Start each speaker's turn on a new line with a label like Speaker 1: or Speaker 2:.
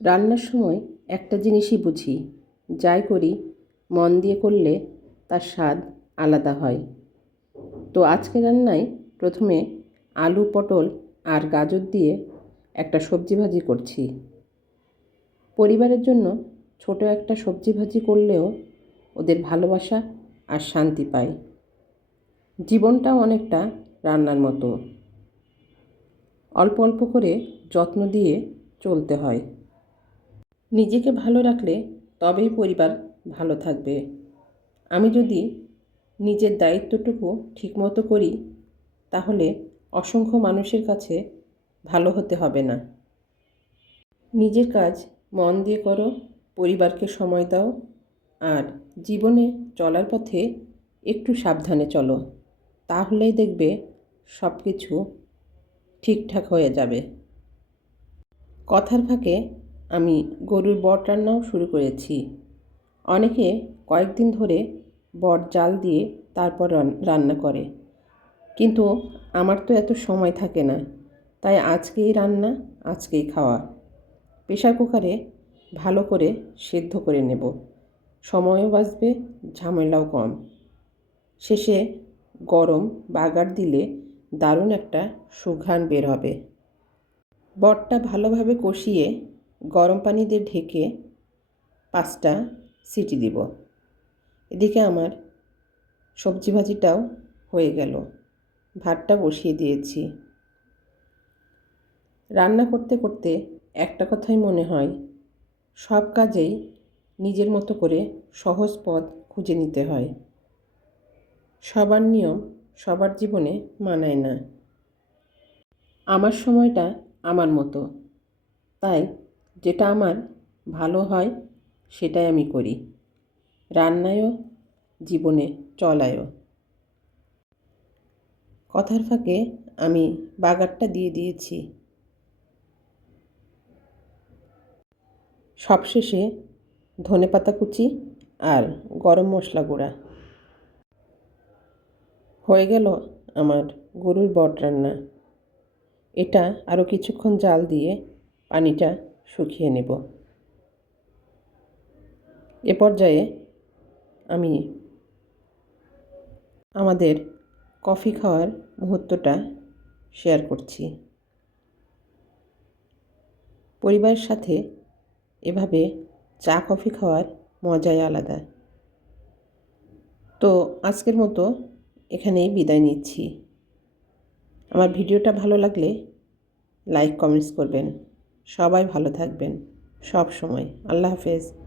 Speaker 1: রান্নার সময় একটা জিনিসই বুঝি, যাই করি, মন দিয়ে করলে তার স্বাদ আলাদা হয়। তো আজকে রান্নায় প্রথমে আলু, পটল আর গাজর দিয়ে একটা সবজি ভাজি করছি। পরিবারের জন্য ছোট একটা সবজি ভাজি করলেও ওদের ভালোবাসা আর শান্তি পায়। জীবনটাও অনেকটা রান্নার মতো। অল্প অল্প করে যত্ন দিয়ে চলতে হয়। নিজেকে ভালো রাখলে তবেই পরিবার ভালো থাকবে। আমি যদি নিজের দায়িত্বটুকু ঠিকমতো করি, তাহলে অসংখ্য মানুষের কাছে ভালো হতে হবে না। নিজের কাজ মন দিয়ে করো, পরিবারকে সময় দাও, আর জীবনে চলার পথে একটু সাবধানে চলো, তাহলেই দেখবে সব কিছু ঠিকঠাক হয়ে যাবে। কথার ফাঁকে আমি গরুর বট রান্নাও শুরু করেছি। অনেকে কয়েকদিন ধরে বট জাল দিয়ে তারপর রান- রান্না করে। কিন্তু আমার তো এত সময় থাকে না। তাই আজকেই রান্না, আজকেই খাওয়া। প্রেশার কুকারে ভালো করে সেদ্ধ করে নেব। সময়ও বাঁচবে, ঝামেলাও কম। শেষে গরম বাগার দিলে দারুণ একটা সুঘ্রাণ বের হবে। বটটা ভালোভাবে কষিয়ে গরম পানি দিয়ে ঢেকে পাঁচটা সিটি দিব। এদিকে আমার সবজি ভাজিটাও হয়ে গেল। ভাতটা বসিয়ে দিয়েছি। রান্না করতে করতে একটা কথাই মনে হয়, সব কাজেই নিজের মতো করে সহজ পথ খুঁজে নিতে হয়। সবার নিয়ম সবার জীবনে মানায় না। আমার সময়টা আমার মতো। তাই যেটা আমার ভালো হয়, সেটাই আমি করি। রান্নায়ও, জীবনে চলায়ও। কথার ফাঁকে আমি বাগারটা দিয়ে দিয়েছি। সবশেষে ধনেপাতা কুচি আর গরম মশলা গুঁড়া। হয়ে গেল আমার গরুর বট রান্না। এটা আরও কিছুক্ষণ জাল দিয়ে পানিটা শুকিয়ে নেব। এ পর্যায়ে আমি আমাদের কফি খাওয়ার মুহূর্তটা শেয়ার করছি। পরিবারের সাথে এভাবে চা, কফি খাওয়ার মজাই আলাদা। তো আজকের মতো এখানেই বিদায় নিচ্ছি। আমার ভিডিওটা ভালো লাগলে লাইক, কমেন্টস করবেন। সবাই ভালো থাকবেন সব সময়। আল্লাহ হাফেজ।